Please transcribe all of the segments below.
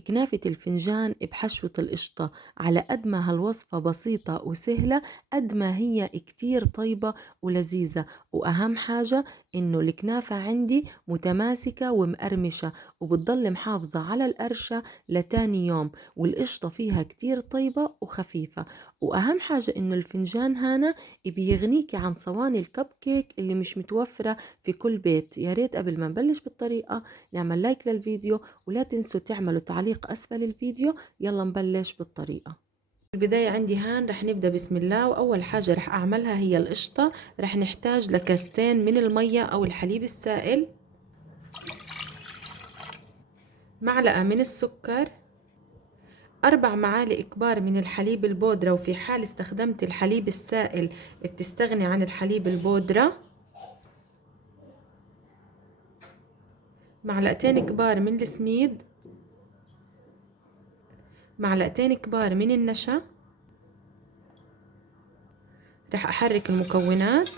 كنافة الفنجان بحشوة القشطة، على قد ما هالوصفة بسيطة وسهلة قد ما هي كتير طيبة ولذيذة. وأهم حاجة إنه الكنافة عندي متماسكة ومقرمشة وبتضل محافظة على القرشة لتاني يوم، والقشطة فيها كتير طيبة وخفيفة. وأهم حاجة إنه الفنجان هنا بيغنيكي عن صواني الكب كيك اللي مش متوفرة في كل بيت. يا ريت قبل ما نبلش بالطريقة نعمل لايك للفيديو، ولا تنسوا تعملوا تعليق أسفل الفيديو. يلا نبلش بالطريقة. في البداية عندي هان رح نبدأ بسم الله، وأول حاجة رح أعملها هي القشطة. رح نحتاج لكاستين من المية أو الحليب السائل، معلقة من السكر، 4 معالق كبار من الحليب البودرة، وفي حال استخدمت الحليب السائل بتستغني عن الحليب البودرة، معلقتين كبار من السميد، معلقتين كبار من النشا. رح أحرك المكونات،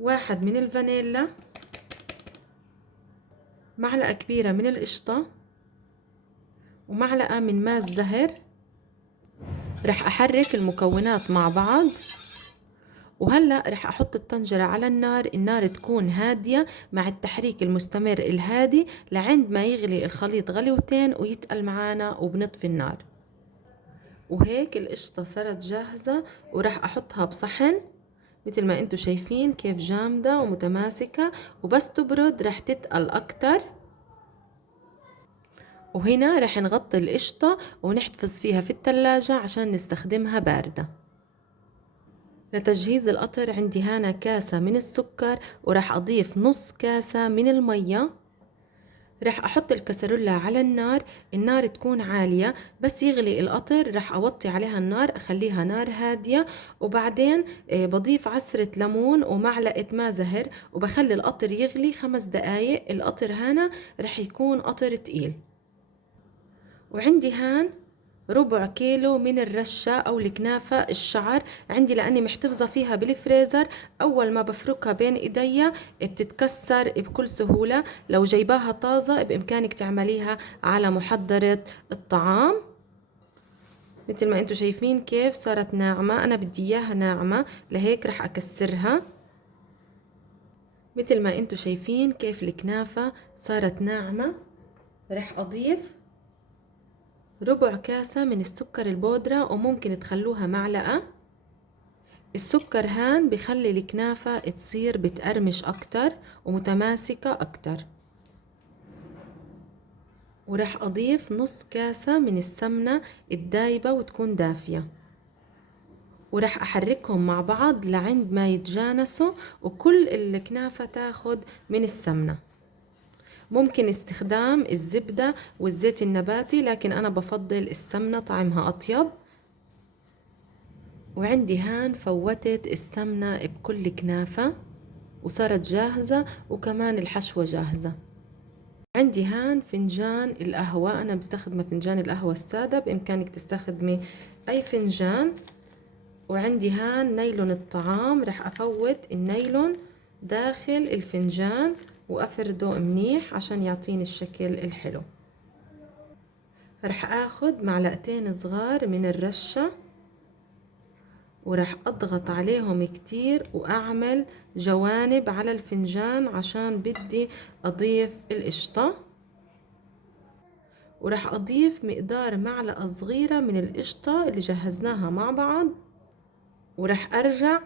1 من الفانيلا، معلقة كبيرة من القشطة، ومعلقة من ماء الزهر. رح أحرك المكونات مع بعض، وهلأ رح أحط الطنجرة على النار تكون هادية مع التحريك المستمر الهادي لعند ما يغلي الخليط غلوتين ويتقل معانا، وبنطفي النار. وهيك القشطة صارت جاهزة، ورح أحطها بصحن مثل ما انتو شايفين كيف جامدة ومتماسكة، وبس تبرد رح تتقل أكتر. وهنا رح نغطي القشطة ونحتفظ فيها في التلاجة عشان نستخدمها باردة. لتجهيز القطر عندي هنا كاسة من السكر، ورح أضيف نص كاسة من المية. رح أحط الكسرولة على النار تكون عالية، بس يغلي القطر رح أوطي عليها النار أخليها نار هادية، وبعدين بضيف عصرة ليمون ومعلقة ماء زهر، وبخلي القطر يغلي 5 دقايق. القطر هنا رح يكون قطر تقيل. وعندي هان ربع كيلو من الرشة أو الكنافة الشعر عندي، لأني محتفظة فيها بالفريزر. أول ما بفركها بين إيديا بتتكسر بكل سهولة. لو جايباها طازة بإمكانك تعمليها على محضرة الطعام. مثل ما انتوا شايفين كيف صارت ناعمة، أنا بدي إياها ناعمة لهيك رح أكسرها. مثل ما انتوا شايفين كيف الكنافة صارت ناعمة. رح أضيف ربع كاسة من السكر البودرة، وممكن تخلوها معلقة. السكر هان بخلي الكنافة تصير بتقرمش أكتر ومتماسكة أكتر. ورح أضيف نص كاسة من السمنة الدايبة وتكون دافية، ورح أحركهم مع بعض لعند ما يتجانسوا وكل الكنافة تاخد من السمنة. ممكن استخدام الزبدة والزيت النباتي، لكن أنا بفضل السمنة طعمها أطيب. وعندي هان فوتت السمنة بكل كنافة وصارت جاهزة، وكمان الحشوة جاهزة. عندي هان فنجان القهوة، أنا بستخدم فنجان القهوة السادة، بإمكانك تستخدمي أي فنجان. وعندي هان نايلون الطعام، رح أفوت النايلون داخل الفنجان وأفرده منيح عشان يعطيني الشكل الحلو. رح أخد معلقتين صغار من الرشة، ورح أضغط عليهم كتير وأعمل جوانب على الفنجان عشان بدي أضيف القشطة. ورح أضيف مقدار معلقة صغيرة من القشطة اللي جهزناها مع بعض. ورح أرجع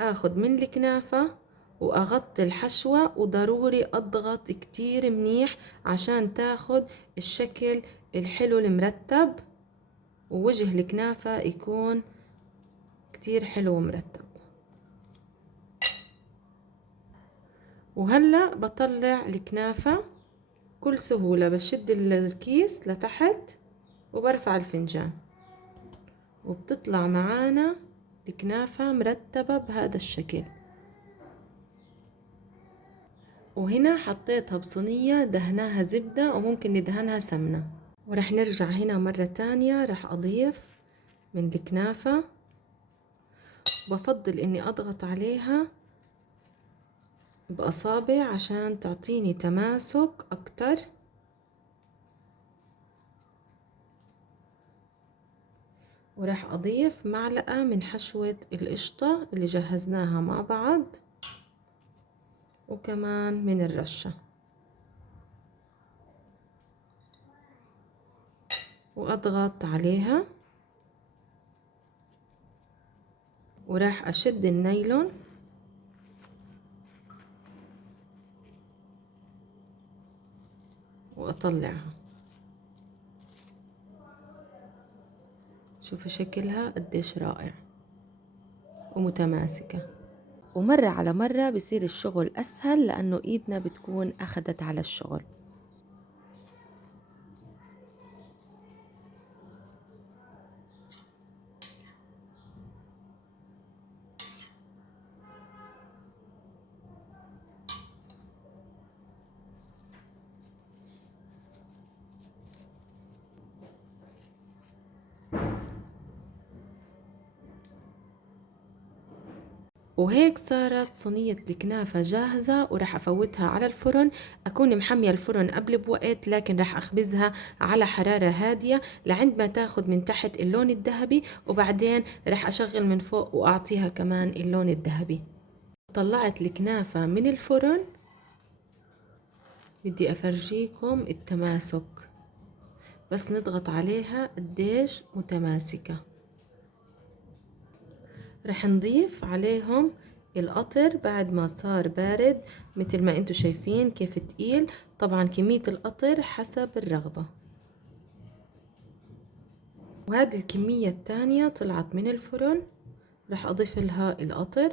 أخد من الكنافة وأغطي الحشوة، وضروري أضغط كتير منيح عشان تاخد الشكل الحلو المرتب، ووجه الكنافة يكون كتير حلو ومرتب. وهلأ بطلع الكنافة بكل سهولة، بشد الكيس لتحت وبرفع الفنجان، وبتطلع معانا الكنافة مرتبة بهذا الشكل. وهنا حطيتها بصينية دهناها زبدة، وممكن ندهنها سمنة. ورح نرجع هنا مرة تانية، رح أضيف من الكنافة. بفضل إني أضغط عليها بأصابع عشان تعطيني تماسك أكتر. وراح أضيف معلقة من حشوة القشطة اللي جهزناها مع بعض، وكمان من الرشة، وأضغط عليها. وراح أشد النايلون وأطلعها. شوفوا شكلها قديش رائع ومتماسكة، ومرة على مرة بصير الشغل أسهل لأنه إيدنا بتكون أخدت على الشغل. وهيك صارت صينية الكنافة جاهزة، وراح أفوتها على الفرن. أكون محمية الفرن قبل بوقت، لكن راح أخبزها على حرارة هادية لعند ما تاخد من تحت اللون الذهبي، وبعدين راح أشغل من فوق وأعطيها كمان اللون الذهبي. طلعت الكنافة من الفرن، بدي أفرجيكم التماسك، بس نضغط عليها قديش متماسكة. رح نضيف عليهم القطر بعد ما صار بارد، مثل ما انتو شايفين كيف تقيل. طبعا كمية القطر حسب الرغبة. وهذه الكمية الثانية طلعت من الفرن، رح أضيف لها القطر.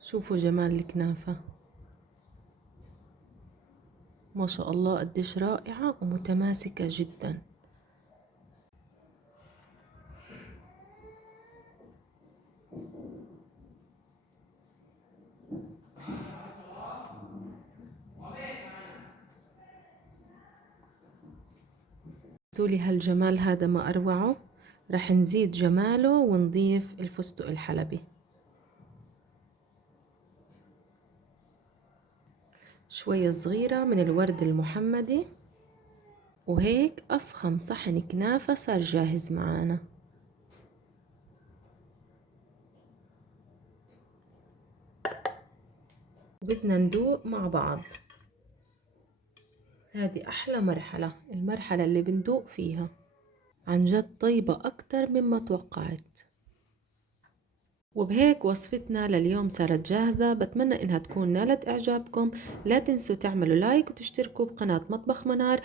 شوفوا جمال الكنافة، ما شاء الله قديش رائعة ومتماسكة جدا. شفتولي هالجمال هذا ما أروعه. رح نزيد جماله ونضيف الفستق الحلبي، شوية صغيرة من الورد المحمدي. وهيك أفخم صحن كنافة صار جاهز معانا. بدنا ندوق مع بعض. هذه أحلى مرحلة، المرحلة اللي بندوق فيها. عن جد طيبة أكتر مما توقعت. وبهيك وصفتنا لليوم صارت جاهزة. بتمنى إنها تكون نالت إعجابكم. لا تنسوا تعملوا لايك وتشتركوا بقناة مطبخ منار،